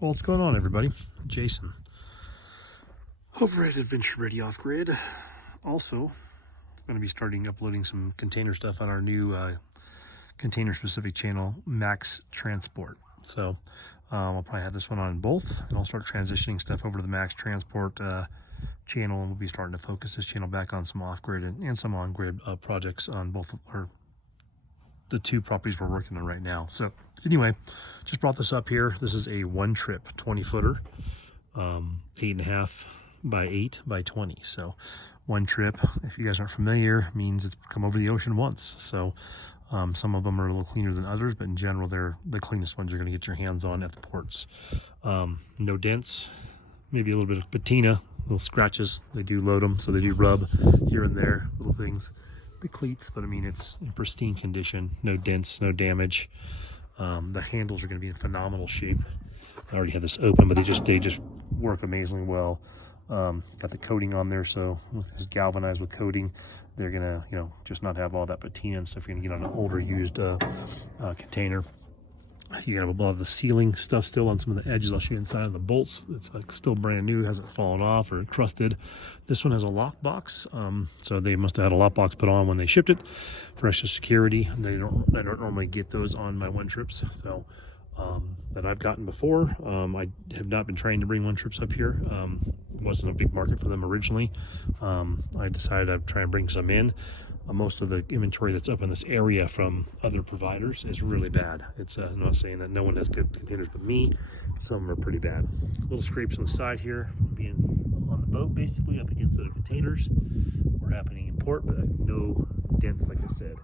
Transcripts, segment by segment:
Well, what's going on, everybody? Jason over at Adventure Ready Off Grid. Also, going to be starting uploading some container stuff on our new container specific channel, Max Transport. So I'll probably have this one on both, and I'll start transitioning stuff over to the Max Transport channel, and we'll be starting to focus this channel back on some off-grid and some on-grid projects on both of the two properties we're working on right now. So anyway, just brought this up here. This is a one trip 20 footer, 8.5 by 8 by 20. So one trip, if you guys aren't familiar, means it's come over the ocean once. So some of them are a little cleaner than others, but in general, they're the cleanest ones you're going to get your hands on at the ports. No dents, maybe a little bit of patina, little scratches. They do load them, so they do rub here and there, little things. The cleats, but I mean, it's in pristine condition, no dents, no damage. The handles are going to be in phenomenal shape. I already have this open, but they just work amazingly well. Got the coating on there, so with this galvanized with coating, they're gonna, just not have all that patina and stuff you're gonna get on an older used container. You have a lot of the sealing stuff still on some of the edges. I'll show you inside of the bolts. It's like still brand new, hasn't fallen off or crusted. This one has a lockbox, so they must have had a lockbox put on when they shipped it for extra security. I don't normally get those on my one trips, so that I've gotten before. I have not been trying to bring one trips up here. Wasn't a big market for them originally. I decided I'd try and bring some in. Most of the inventory that's up in this area from other providers is really bad. I'm not saying that no one has good containers but me. Some of them are pretty bad. Little scrapes on the side here from being on the boat, basically up against other containers. Were happening in port, but no dents, like I said.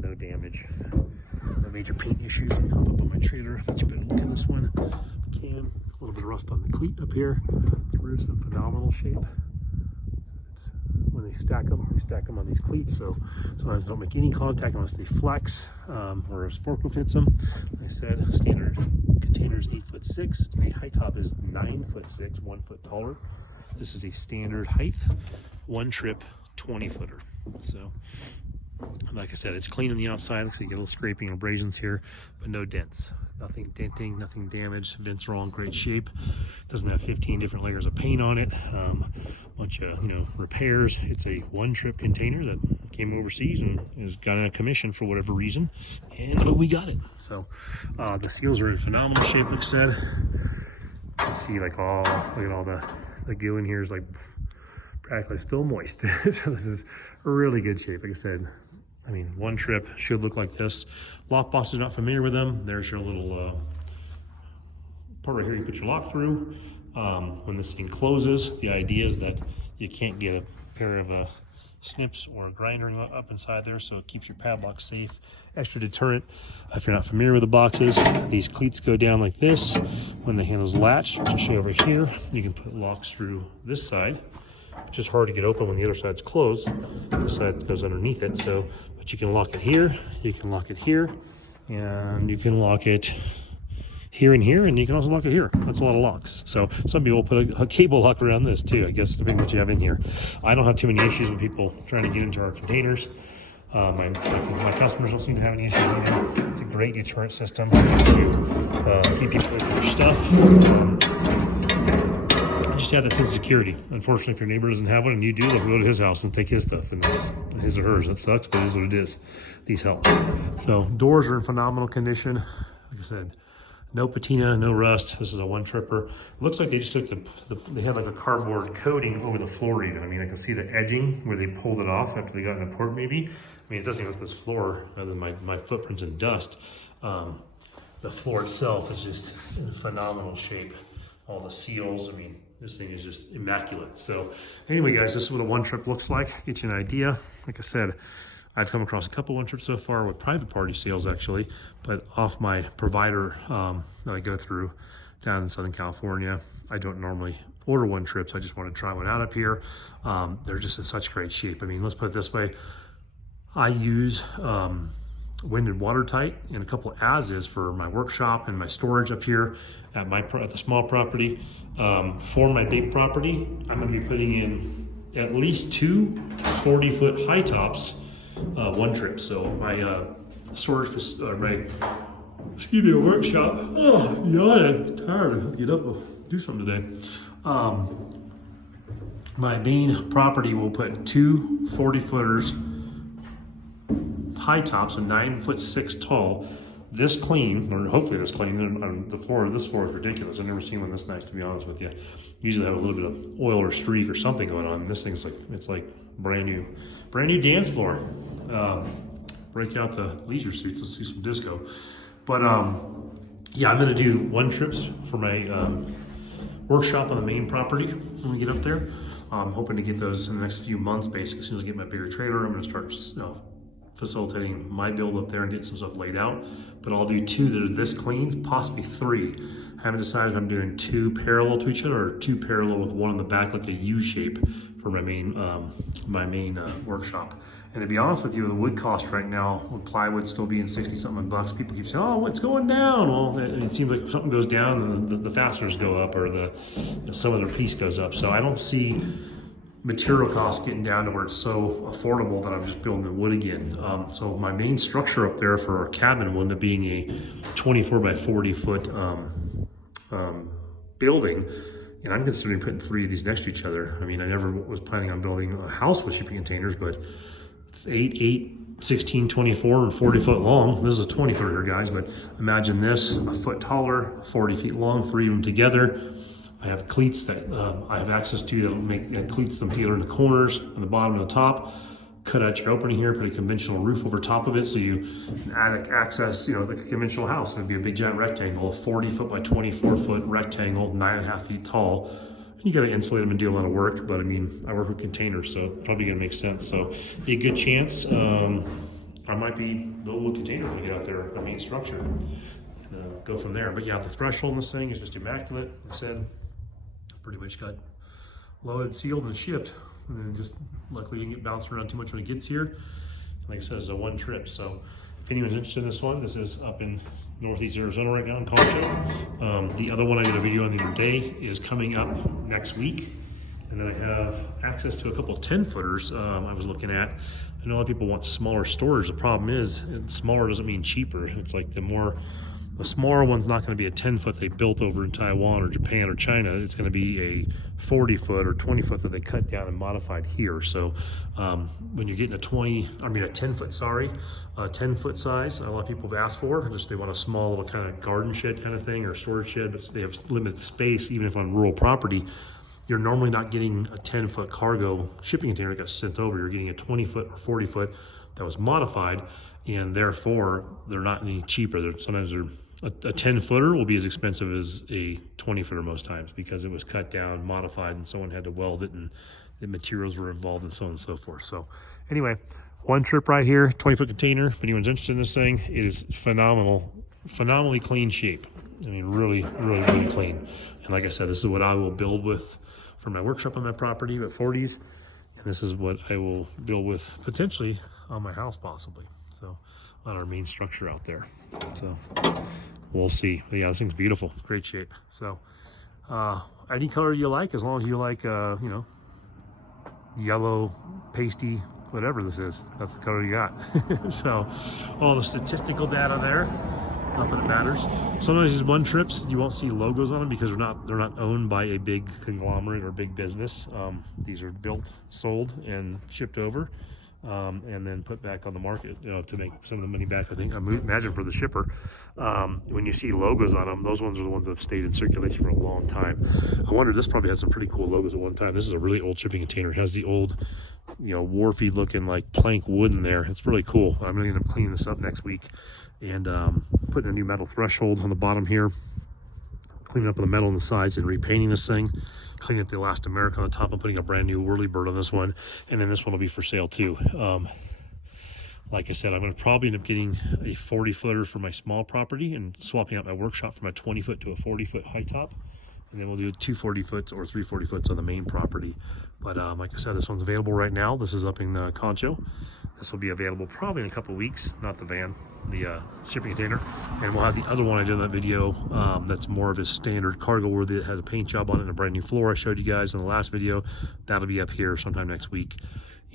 No damage. No major paint issues. Let me hop up on my trailer. Let you better look at this one. If you can. A little bit of rust on the cleat up here. The roof's in phenomenal shape. When they stack them on these cleats, so sometimes they don't make any contact unless they flex, or as forklift hits them. Like I said, standard container is 8'6". The height top is 9'6", 1 foot taller. This is a standard height, one trip 20 footer. So like I said, it's clean on the outside, so you get a little scraping and abrasions here, but no dents. Nothing denting, nothing damaged. Vents are all in great shape. Doesn't have 15 different layers of paint on it. Bunch of repairs. It's a one-trip container that came overseas and has got in a commission for whatever reason, and we got it. So the seals are in phenomenal shape. Like I said, you can see look at all the goo in here is like practically still moist. So this is really good shape. Like I said, I mean, one trip should look like this. Lockbox is not familiar with them. There's your little part right here you put your lock through. When this thing closes, the idea is that you can't get a pair of snips or a grinder up inside there, so it keeps your padlock safe. Extra deterrent. If you're not familiar with the boxes, these cleats go down like this. When the handle's latched, which I'll show you over here, you can put locks through this side, which is hard to get open when the other side's closed. This side goes underneath it, but you can lock it here, you can lock it here, and you can lock it here and here, and you can also lock it here. That's a lot of locks. So some people put a cable lock around this too, I guess, depending what you have in here. I don't have too many issues with people trying to get into our containers. My customers don't seem to have any issues either. It's a great deterrent system to keep people with their stuff. Just have that sense of security. Unfortunately, if your neighbor doesn't have one and you do, they'll go to his house and take his stuff, and his or hers. That sucks, but it is what it is. These help. So doors are in phenomenal condition. Like I said, no patina, no rust. This is a one tripper. It looks like they just took they had like a cardboard coating over the floor even. I mean, I can see the edging where they pulled it off after they got in the port maybe. I mean, it doesn't even look this floor other than my footprints in dust. The floor itself is just in phenomenal shape. All the seals, I mean, this thing is just immaculate. So anyway, guys, this is what a one trip looks like. Get you an idea. Like I said, I've come across a couple one trips so far with private party sales actually, but off my provider that I go through down in Southern California, I don't normally order one trips. I just want to try one out up here. They're just in such great shape. I mean, let's put it this way. I use wind and watertight and a couple of as-is for my workshop and my storage up here at the small property. For my big property, I'm going to be putting in at least two 40-foot high tops one trip. So my storage, my excuse me, a workshop. Oh, yawning, tired. I have to get up and do something today. My main property will put two 40-footers, high tops, and 9'6" tall. This clean, or hopefully this clean. The floor, this floor is ridiculous. I've never seen one this nice, to be honest with you. Usually have a little bit of oil or streak or something going on. This thing's like, it's like brand new dance floor. Break out the leisure suits. Let's do some disco. But yeah, I'm gonna do 1 trips for my workshop on the main property when we get up there. I'm hoping to get those in the next few months. Basically, as soon as I get my bigger trailer, I'm gonna start facilitating my build up there and get some stuff laid out. But I'll do 2 that are this clean, possibly 3. I haven't decided if I'm doing 2 parallel to each other or 2 parallel with one on the back, like a U shape, for my main workshop. And to be honest with you, the wood cost right now, with plywood still being 60-something bucks, people keep saying, "Oh, what's going down?" Well, it seems like something goes down, the fasteners go up, or some other piece goes up. So I don't see material costs getting down to where it's so affordable that I'm just building the wood again. So my main structure up there for our cabin wound up being a 24 by 40 foot building. And I'm considering putting 3 of these next to each other. I mean, I never was planning on building a house with shipping containers, but 8, 16, 24, and 40 foot long. This is a 20 footer, guys, but imagine this, a foot taller, 40 feet long, 3 of them together. I have cleats that I have access to that'll make cleats them together in the corners, on the bottom and the top. Cut out your opening here, put a conventional roof over top of it, so you add access, like a conventional house. It would be a big giant rectangle, a 40 foot by 24 foot rectangle, 9.5 feet tall. You got to insulate them and do a lot of work, but I mean, I work with containers, so it's probably gonna make sense. So a good chance I might be building a container when we get out there, a main structure, and go from there. But yeah, the threshold in this thing is just immaculate. Like I said, pretty much got loaded, sealed, and shipped. And then just luckily didn't get bounced around too much when it gets here. Like I said, it's a 1 trip. So if anyone's interested in this one, this is up in Northeast Arizona right now in Concho. The other one I did a video on the other day is coming up next week. And then I have access to a couple 10-footers I was looking at. I know a lot of people want smaller storage. The problem is, smaller doesn't mean cheaper. It's like the smaller one's not going to be a 10-foot they built over in Taiwan or Japan or China. It's going to be a 40-foot or 20-foot that they cut down and modified here. So when you're getting a 10-foot, a 10-foot size, a lot of people have asked for, just they want a small little kind of garden shed kind of thing or storage shed, but they have limited space, even if on rural property. You're normally not getting a 10-foot cargo shipping container that got sent over. You're getting a 20-foot or 40-foot that was modified, and therefore they're not any cheaper. Sometimes a 10-footer will be as expensive as a 20-footer most times because it was cut down, modified, and someone had to weld it, and the materials were involved, and so on and so forth. So anyway, 1 trip right here, 20-foot container. If anyone's interested in this thing, it is phenomenally clean shape. I mean, really clean. And like I said, this is what I will build with for my workshop on my property at 40s. And this is what I will build with potentially on my house, possibly. So on our main structure out there. So we'll see. But yeah, this thing's beautiful, great shape. So any color you like, as long as you like, yellow, pasty, whatever this is, that's the color you got. So all the statistical data there, not that it matters. Sometimes these 1 trips, you won't see logos on them because they're not owned by a big conglomerate or big business. These are built, sold, and shipped over. And then put back on the market, to make some of the money back. I imagine for the shipper, when you see logos on them, those ones are the ones that have stayed in circulation for a long time. I wonder, this probably had some pretty cool logos at one time. This is a really old shipping container. It has the old, wharfy looking like plank wood in there. It's really cool. I'm gonna end up cleaning this up next week and putting a new metal threshold on the bottom here, cleaning up the metal on the sides and repainting this thing, cleaning up the elastomeric on the top and putting a brand new whirlybird on this one. And then this one will be for sale too. Like I said, I'm going to probably end up getting a 40-footer for my small property and swapping out my workshop from a 20-foot to a 40-foot high top. And then we'll do 2 40-foots or 3 40-foots on the main property. But like I said, this one's available right now. This is up in Concho. This will be available probably in a couple of weeks, not the van, the shipping container. And we'll have the other one I did in that video that's more of a standard cargo worthy that has a paint job on it and a brand new floor I showed you guys in the last video. That'll be up here sometime next week.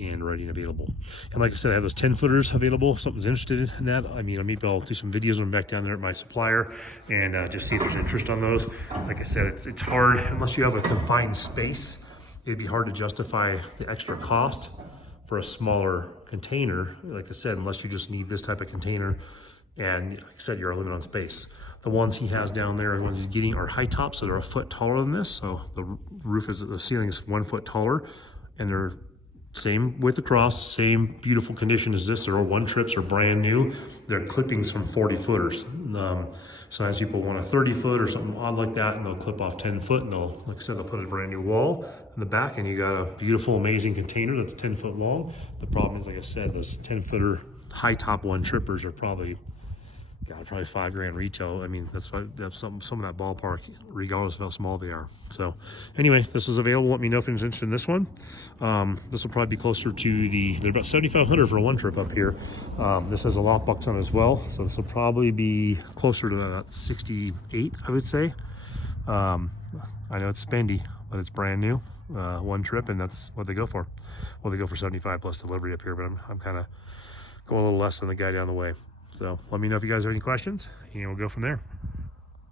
and ready and available. And like I said, I have those 10-footers available. If something's interested in that, I mean, maybe I'll do some videos when I'm back down there at my supplier and just see if there's interest on those. Like I said, it's hard, unless you have a confined space, it'd be hard to justify the extra cost for a smaller container. Like I said, unless you just need this type of container, and like I said, you're limited on space. The ones he has down there, the ones he's getting, are high tops, so they're a foot taller than this. So the ceiling is 1 foot taller, and they're same width across, same beautiful condition as this. They're all one trips, are brand new. They're clippings from 40 footers. Sometimes people want a 30 foot or something odd like that, and they'll clip off 10 foot, and they'll, like I said, they'll put a brand new wall in the back, and you got a beautiful, amazing container that's 10 foot long. The problem is, like I said, those 10 footer high top one trippers are probably $5 grand retail. I mean, that's some of that ballpark, regardless of how small they are. So anyway, this is available. Let me know if anyone's interested in this one. This will probably be closer to they're about $7,500 for one trip up here. This has a lockbox on it as well, so this will probably be closer to about 68, I would say. I know it's spendy, but it's brand new, one trip, and that's what they go for. Well, they go for 75 plus delivery up here, but I'm kind of going a little less than the guy down the way. So let me know if you guys have any questions, and we'll go from there.